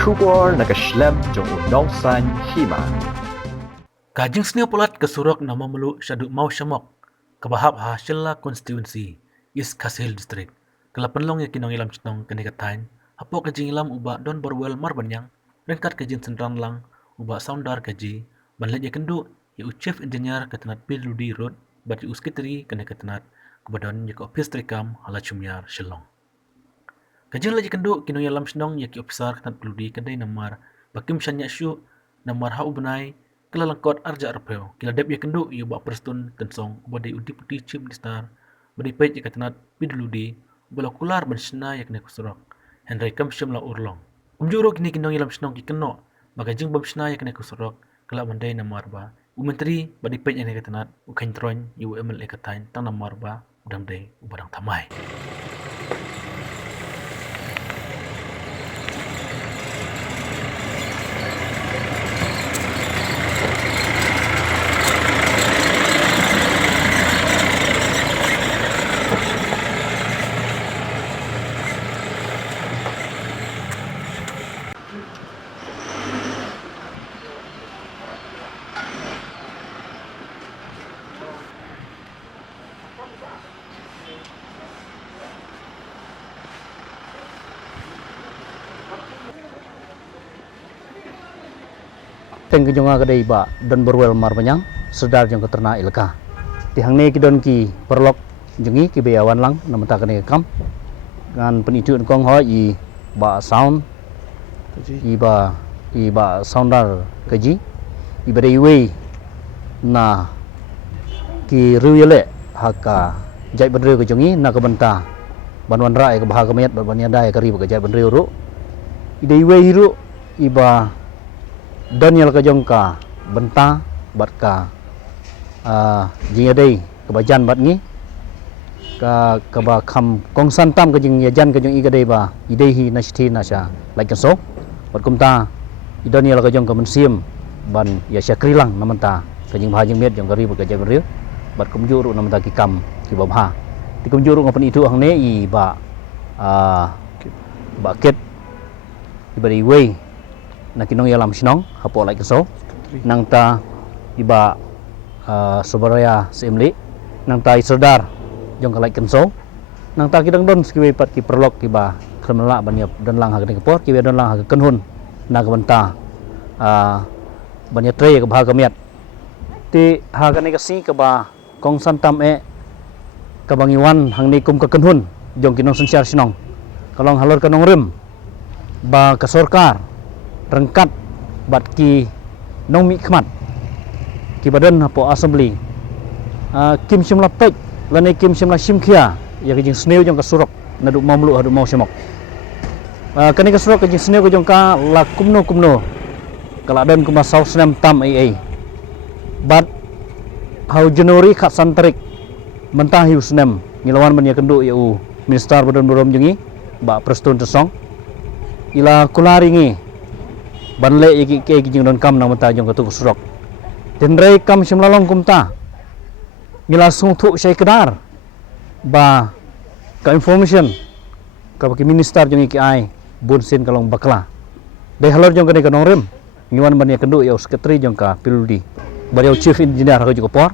Kubor nakaslem jong unongsan hima. Kajing sniu pulat kesurok nama melu syaduk mau syamok. Kebahap hasillah konstituensi is Kasil district. Kelapenlong ya kinong ilam citong kenikatain. Hapo kajing ilam uba don borwel marbanyang. Rengkat kajing sentran lang uba soundar kaji. Banlet ya kendu ya chief engineer ketenat Piludi Road. Bat ya uskitri kenikatanat kebadon ya ke office trikam hala cumyar Shillong. Kajing lagi kendu kinong ilam citong ya ki officer ketenat Piludi kedai namar. Bakim syanya syu namar hau benai kila langkot arja arpeo kila dep ya kendu ya ba prestun tensong badai udi putih chief minister badai pej ya katanat Piludi bala kular bersna ya kena kusurok Henry kam syam la urlong umjuro kini kinong ilam snong ki keno bagajing bab sna ya kena kusurok kala mandai namar ba umentri badai pej ya katanat ukain tron yu MLA katain tang namar ba udang dai ubadang tamai. Teng jonga kadai ba don berwel marbanyang sedar jong keterna ilka tihang ne ki don ki perlok jengi ki beawan lang namata kane kam ngan penitu kong ho i ba sound i ba soundar kaji i bade we na ki ruyele haka jai benre ke jongi na ke benta banwan rai ke bahaga mayat ban yandai kari ke jai benre ru i dei we hiru i ba Daniel kajongka benta bat ka jingadei kebajan bat ni ka ba kham kong santam ka jing yajan ka jong igadei ba idehi nashthi nasha like so bat kumta Daniel kajong ka mensim ban ya syakrilang namanta ka jing bhajing met jong kari ba jaban riu bat kumjuru namanta ki kam ki babha ti kumjuru ngapan itu hang ne i ba ba ket ibari wei na kinong yalam sinong hapo like so nang ta iba sobaraya semli nang ta iserdar jong kalai kenso nang ta kidang don skiwe pat ki perlok ki ba kremla banyap dan lang ha ke por ki don lang ha kenhun na ka banta banya tre ka bha ka miat ti ha ka ne ka si ka ba kong santam e ka bangiwan hang ni kum ka kenhun jong kinong sensyar sinong kalong halor kanong rim ba ka sorkar rengkat bat ki nong mi khmat ki badan hapo assembly kim shimla pek lane kim shimla shimkhia ya ki jing sneu jong ka surok nadu mamlu hadu mau semok kani ka surok ki jing sneu jong ka la kumno kala dan kuma sau senam tam ai bat hau Januari khat santrik mentah hiu senam ngilawan men ya kendu ya u minister badan borom jengi ba prestun tesong ila kularingi banle iki ke jing don kam nang mata jong katu surok tenrei kam simlalong kumta ngila sung thu sei kedar ba ka information ka baki minister jong iki ai bunsin kalong bakla dei halor jong kane kanong rem ngiwan ban ya kendu ya sekretari jong ka Piludi bariau chief engineer ka juga por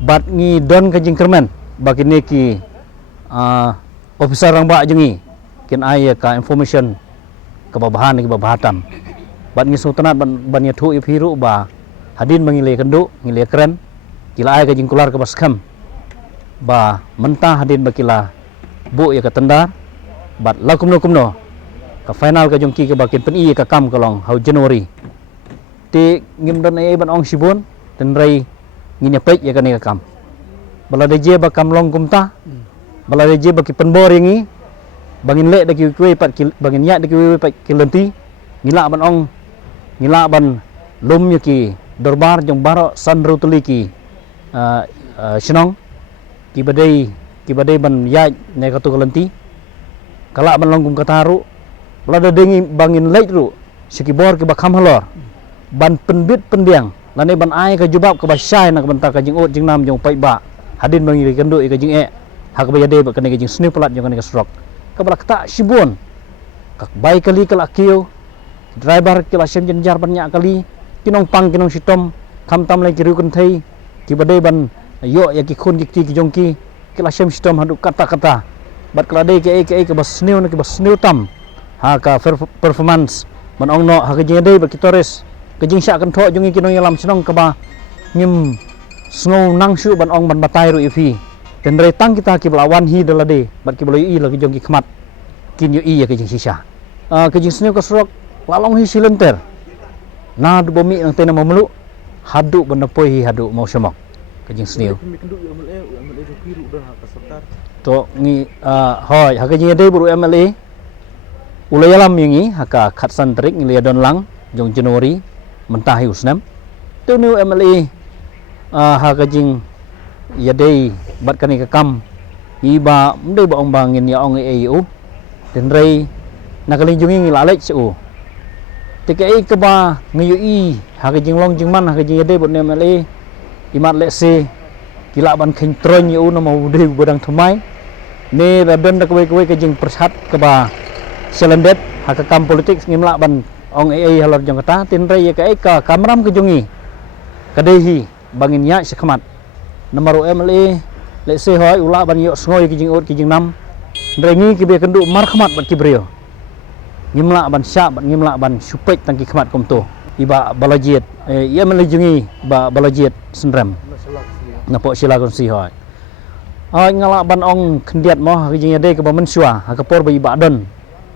bat ngi don ka jing kermen baki ne ki officer rang ba jengi kin ai ka information ka babahan ki babahatam bat ngi sultanat ban ya thu ipiru ba hadin mangile kendu ngile keren kila ai ka jingkular ka baskam ba mentah hadin bakila bu ya ka tendar bat lakumno ka final ka jongki ka bakin peni ka kam kalong hau Januari ti ngim don ai ban ong sibun ten rai nginya pek ya ka ne ka kam bala de je ba kam long kumta bala de je baki penbor yangi bangin le daki kue pat bangin ya daki kue pat kilenti ngila ban ong ngila ban lum yaki dorbar jong baro san rutuli ki sinong ki badai ban ya ne ka tu kalenti kala ban longgum kataru lada dengi bangin leit ru sikibor ki bakham halor ban penbit pendiang lane ban ai ka jubab ka basai nak bentar ka jing ot jing nam jong pai ba hadin bangi kendu ka jing hak bayade ba kane ka jing sni pelat jong kane ka strok ka balak ta sibun kak bai kali kala kiyo driver kila sem jenjar banyak kali kinong pang kinong sitom kam tam lai kiru kan thai ki bade ban yo ya ki khun ki jongki kila sem sitom hadu kata bat kala dei ke bas new na ki bas new tam ha ka performance ban ong no ha ke jeng dei ba ki tores ke jing sya kan tho jongi kinong yalam sinong ka ba ngim snow nang shu ban ong ban batai ru ifi dan rei tang kita ki belawan hi dalade bat ki belo i la ki jongki khmat kin yo i ya ke jing sisa ke jing snew ka surok lalong hi silenter na du bomi nang tena mamelu hadu benda poi hi hadu mau semok ke jing snew to ngi hoi ha ke jing dei buru MLA ulai alam yangi haka khatsan trik ngi don lang jong Januari mentah hi usnam tu new MLA ha ke jing ya dei bat kani ka kam iba mdei ba ong bangin ya ong eu den rei nakalin jungi ngi lalek su TKI ke ba ngui ha ke jing long jing man ha ke jing dei bot MLA imat le se kila ban khin tron yu no mau dei bodang thmai ne ra don da kwe ke jing persat ke ba selendet ha ke kam politik ngimla ban ong halor jong kata tin rei ke ka kamram ke jungi kadehi bangin ya sekhmat nomor MLA le se hoi ula ban yo snoi ke jing ot ke jing nam rengi ke be kendu mar khmat bat kibrio ngimla ban sya ban ngimla ban supek tangki khmat kom to iba balajiet ia melejungi ba balajiet senram napok sila kon si hoi ngala ban ong khendiat mo ha jing ade ke ba mensua ha kapor ba iba don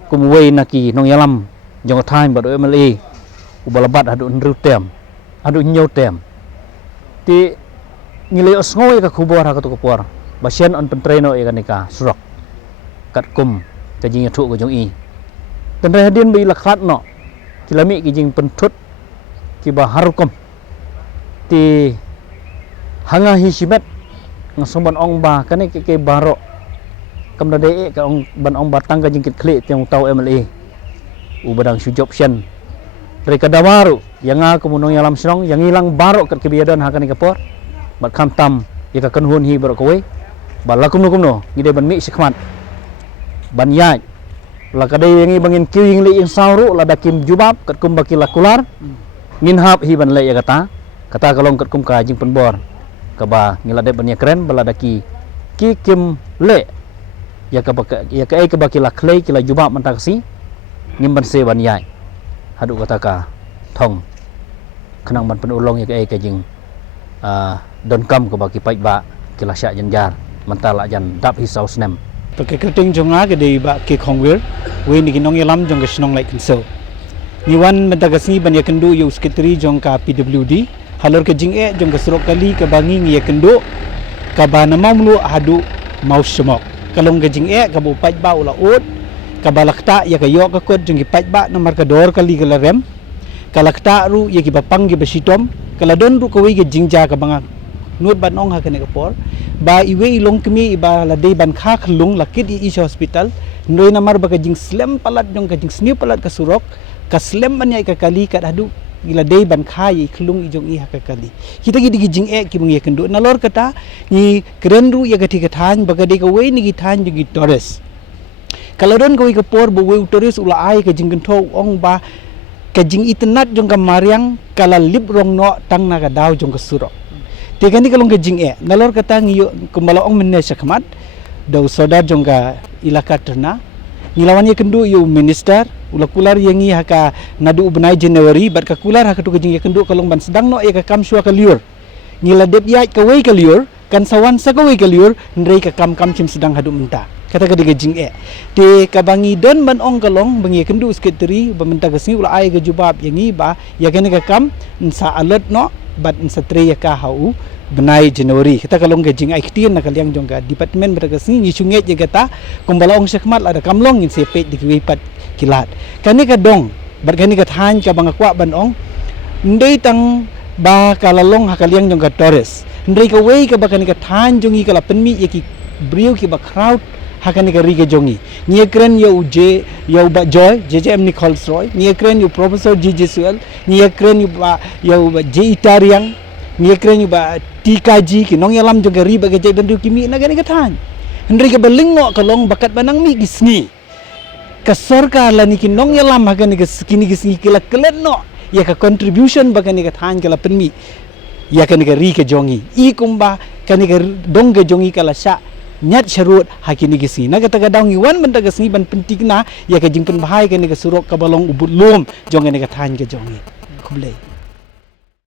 kum wei naki nong yalam jong time ba MLA ubalabat hadu nru tem hadu nyau tem ti ngile osngoi ka khubor ha ka to kapor ba sian on pentreno e kanika surok kat kum ka jing thu ko jong i dan hadin bi lakhat no kilami ki jing pentut ki ba harukom ti hanga hi simet ngasong ban ong ba kane ke baro kam da de ka ong ban ong batang ka jing kit khle tiang tau MLA u badang sujop sian dari kadamaru yang aku munong yalam sinong yang hilang baro kat kebiadan ha kane kapor bat kham tam ya ka kanhun hi baro kowe ba lakum no ngide ban mi sikmat ban yai la kadai yang bangin kiwing li ing sauru la dakim jubab kat kum bakila kular ngin hap hi ban le ya kata kalong kat kum ka jing penbor ka ba ngila de ban ya keren bala daki ki kim le ya ka bakila klei kila jubab mantaksi ngim ban se ban yai hadu kata ka thong khnang ban penulong ya ka jing don kam ka baki pai ba kila sya janjar mantala jan dap hi saus nem pakai kerting jonga ke dei ba ke khongwer we ni kinong yalam jong ke snong lai kinso niwan mentagasni ban ya kendu yu sekretari jong ka PWD halor ke jing jong ke surok kali ke bangi ngi ya kendu ka ba namamlu hadu mau semok kalong ke jing ka bu pai ba ula ut ka balakta ya ka yo ka kod jong ki pai ba nomor ka dor kali ke larem kalakta ru ya ki bapang ki basitom kala don ru ko we ke jingja ka banga nut ban ong ha kene kapor ba iwe ilong kemi iba la dei ban kha khlung lakit i hospital noi namar ba ka jing slem palat jong ka jing sni palat ka surok ka slem ban ya ka kali ka hadu ila dei ban kha i khlung i jong i ha ka kali kita gi jing ki mung ye kendo nalor kata ni keren ru ya ka thi ka than ba ka dei ka we ni gi than gi tores kalau don ko ka por bo we tores ula ai ka jing gentho ong ba ka jing itnat jong ka mariang kala lip rong no tang na ka daw jong ka surok tegani kalong ke jing nalor kata ngiyo kumbala ong menne sakmat daw sodar jongga ilaka terna nilawan ye kendu yu minister ula kular yangi haka nadu benai Januari bat ka kular haka tu ke jing ye kendu kalong ban sedang no ye ka kam sua ka liur ngila dep yai ka wei ka liur kan sawan sa ka wei ka liur ndrei ka kam sim sedang hadu menta kata ka de jing te ka bangi don ban ong kalong bangi kendu sekretari ba menta ka si ula ai ka jubab yangi ba ya kene ka kam sa alert no bat insatre ya ka hau benai Januari kita kalong ke jing aiktin na kalyang jongga department berkasni ni sunget je kata kumbala ong sekmat ada kamlong in sepet di wipat kilat kani ka dong bat kani ka than ka bangakwa ban ong ndei tang ba kalalong hakalyang jongga Torres ndei ka wei ka bakani ka than jongi kala penmi ye ki brio ki ba crowd hakani ka ri ka jongi ni ekren yo je yo ba joy JJM Nichols Roy ni ekren yo professor JJ Suel ni ekren yo ba yo je itariang ni ekren yo ba TKG ki nong yalam juga ri ba ke dan du kimi na gani ka than ndri ka balingo kalong bakat banang mi gisni ka sarkar la ni ki nong ya lam hagan ni kini kisi kila kelet no ya ka contribution bagan ni ka than kala penmi ya kan ka ri ke jongi I kumba kan ka dong ke jongi kala sya nyat syarut hakini kisi na kata ka dawngi wan benda ka sini ban penting na ya ka jingpen bahai kan ka surok ka balong ubut lom jongi ni ka than ke jongi kublai